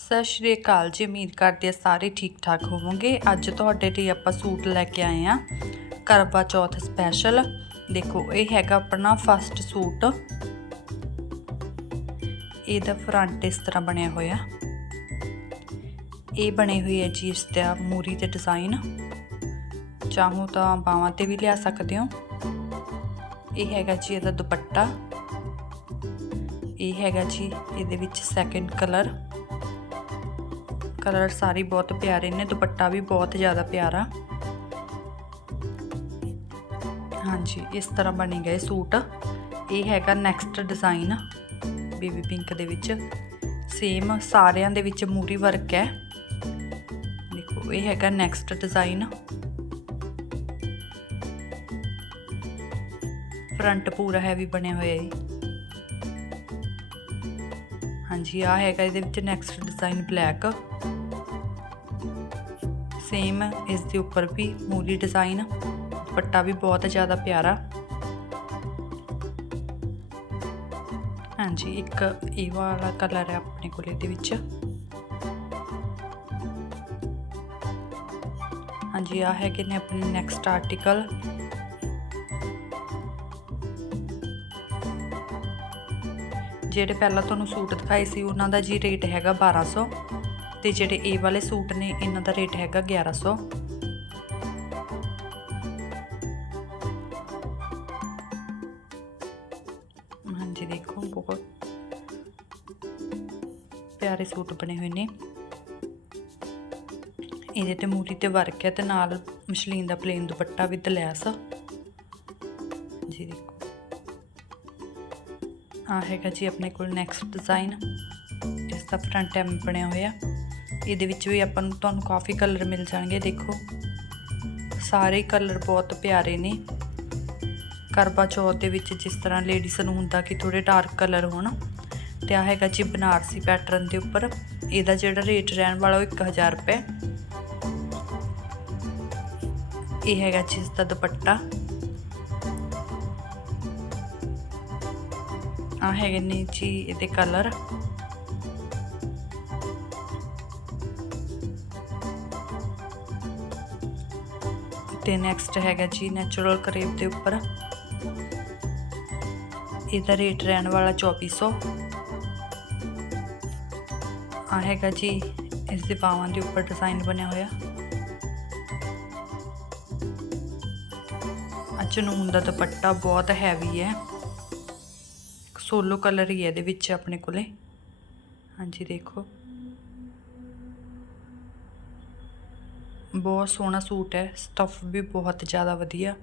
ਸਤਿ ਸ਼੍ਰੀ ਅਕਾਲ ਜੀ, ਉਮੀਦ ਕਰਦੇ ਆ ਸਾਰੇ ਠੀਕ ਠਾਕ ਹੋਵੋਗੇ। ਅੱਜ ਤੁਹਾਡੇ ਲਈ ਆਪਾਂ ਸੂਟ ਲੈ ਕੇ ਆਏ ਆ ਕਰਵਾ ਚੌਥ ਸਪੈਸ਼ਲ ਦੇਖੋ, ਇਹ ਹੈਗਾ ਆਪਣਾ ਫਸਟ ਸੂਟ। ਇਹਦਾ ਫਰੰਟ ਇਸ ਤਰ੍ਹਾਂ ਬਣਿਆ ਹੋਇਆ। ਇਹ ਬਣੇ ਹੋਏ ਹੈ ਜੀ ਇਸ ਦਾ ਮੂਰੀ ਤੇ ਡਿਜ਼ਾਈਨ ਚਾਹੋ ਤਾਂ ਬਾਹਾਂ ਤੇ ਵੀ ਲਿਆ ਸਕਦੇ ਹੋ। ਇਹ ਹੈਗਾ ਜੀ ਇਹਦਾ ਦੁਪੱਟਾ। ਇਹ ਹੈਗਾ ਜੀ ਇਹਦੇ ਵਿੱਚ ਸੈਕੰਡ ਕਲਰ ਕਲਰ ਸਾਰੇ ਬਹੁਤ ਪਿਆਰੇ ਨੇ, ਦੁਪੱਟਾ ਵੀ ਬਹੁਤ ਜ਼ਿਆਦਾ ਪਿਆਰਾ। ਹਾਂਜੀ, ਇਸ ਤਰ੍ਹਾਂ ਬਣੇ ਗਏ ਸੂਟ। ਇਹ ਹੈਗਾ ਨੈਕਸਟ ਡਿਜ਼ਾਈਨ ਬੀਬੀ ਪਿੰਕ ਦੇ ਵਿੱਚ। ਸੇਮ ਸਾਰਿਆਂ ਦੇ ਵਿੱਚ ਮੂਰੀ ਵਰਕ ਹੈ। ਦੇਖੋ, ਇਹ ਹੈਗਾ ਨੈਕਸਟ ਡਿਜ਼ਾਈਨ ਫਰੰਟ ਪੂਰਾ ਹੈਵੀ ਬਣਿਆ ਹੋਇਆ ਹੈ। ਹਾਂਜੀ ਆ ਹੈਗਾ ਇਹਦੇ ਵਿੱਚ ਨੈਕਸਟ ਡਿਜ਼ਾਈਨ ਬਲੈਕ ਸੇਮ ਇਸ ਦੇ ਉੱਪਰ ਵੀ ਮੂਲੀ ਡਿਜ਼ਾਈਨ ਦੁਪੱਟਾ ਵੀ ਬਹੁਤ ਜ਼ਿਆਦਾ ਪਿਆਰਾ। ਹਾਂਜੀ, ਇੱਕ ਇਹ ਵਾਲਾ ਕਲਰ ਹੈ ਆਪਣੇ ਕੋਲ ਇਹਦੇ ਵਿੱਚ। ਹਾਂਜੀ ਆ ਹੈਗੇ ਨੇ ਆਪਣੇ ਨੈਕਸਟ ਆਰਟੀਕਲ ਜਿਹੜੇ ਪਹਿਲਾਂ ਤੁਹਾਨੂੰ ਸੂਟ ਦਿਖਾਏ ਸੀ, ਉਹਨਾਂ ਦਾ ਜੀ ਰੇਟ ਹੈਗਾ 1200 ਤੇ ਜਿਹੜੇ ਇਹ ਵਾਲੇ ਸੂਟ ਨੇ, ਇਹਨਾਂ ਦਾ ਰੇਟ ਹੈਗਾ 1100 ਹਾਂਜੀ, ਦੇਖੋ, ਬਹੁਤ ਪਿਆਰੇ ਸੂਟ ਬਣੇ ਹੋਏ ਨੇ। ਇਹਦੇ ਤੇ ਮੂਰੀ ਤੇ ਵਰਕ ਹੈ ਤੇ ਨਾਲ ਮਸ਼ਲੀਨ ਦਾ ਪਲੇਨ ਦੁਪੱਟਾ ਵਿਦ ਲੈਸ। ਜੀ, ਦੇਖੋ। ਆ ਹੈਗਾ ਜੀ ਆਪਣੇ ਕੋਲ ਨੈਕਸਟ ਡਿਜ਼ਾਈਨ ਇਸ ਦਾ ਫਰੰਟ ਐਮ ਬਣਿਆ ਹੋਇਆ। ਇਹਦੇ ਵਿੱਚ ਵੀ ਆਪਾਂ ਨੂੰ ਤੁਹਾਨੂੰ ਕਾਫੀ ਕਲਰ ਮਿਲ ਜਾਣਗੇ, ਦੇਖੋ। ਸਾਰੇ ਕਲਰ ਬਹੁਤ ਪਿਆਰੇ ਨੇ। ਕਰਵਾ ਚੌਥ ਦੇ ਵਿੱਚ ਜਿਸ ਤਰ੍ਹਾਂ ਲੇਡੀਜ਼ ਨੂੰ ਹੁੰਦਾ ਕਿ ਥੋੜੇ ਡਾਰਕ ਕਲਰ ਹੋਣ। ਤੇ ਆ ਹੈਗਾ ਜੀ ਬਨਾਰਸੀ ਪੈਟਰਨ ਦੇ ਉੱਪਰ। ਇਹਦਾ ਜਿਹੜਾ ਰੇਟ ਰਹਿਣ ਵਾਲਾ ਉਹ 1000 ਰੁਪਏ। ਇਹ ਹੈਗਾ ਜੀ ਇਸ ਦਾ ਦੁਪੱਟਾ। ਆ ਹੈਗੇ ਨੇ ਜੀ ਇਹਦੇ ਕਲਰ ਤੇ ਨੈਕਸਟ ਹੈਗਾ ਜੀ ਨੈਚੁਰਲ ਕਰੇਪ ਦੇ ਉੱਪਰ। ਇਹਦਾ ਰੇਟ ਰਹਿਣ ਵਾਲਾ 2400 ਆ ਹੈਗਾ ਜੀ ਇਸ ਦੇ ਬਾਹਾਂ ਦੇ ਉੱਪਰ ਡਿਜ਼ਾਈਨ ਬਣਿਆ ਹੋਇਆ। ਅਚਨੂਨ ਦਾ ਦੁਪੱਟਾ ਬਹੁਤ ਹੈਵੀ ਹੈ। ਸੋਲੋ ਕਲਰ ਹੀ ਹੈ ਇਹਦੇ ਵਿੱਚ ਆਪਣੇ ਕੋਲੇ। ਹਾਂਜੀ, ਦੇਖੋ। ਬਹੁਤ ਸੋਹਣਾ ਸੂਟ ਹੈ। ਸਟਫ ਵੀ ਬਹੁਤ ਜ਼ਿਆਦਾ ਵਧੀਆ।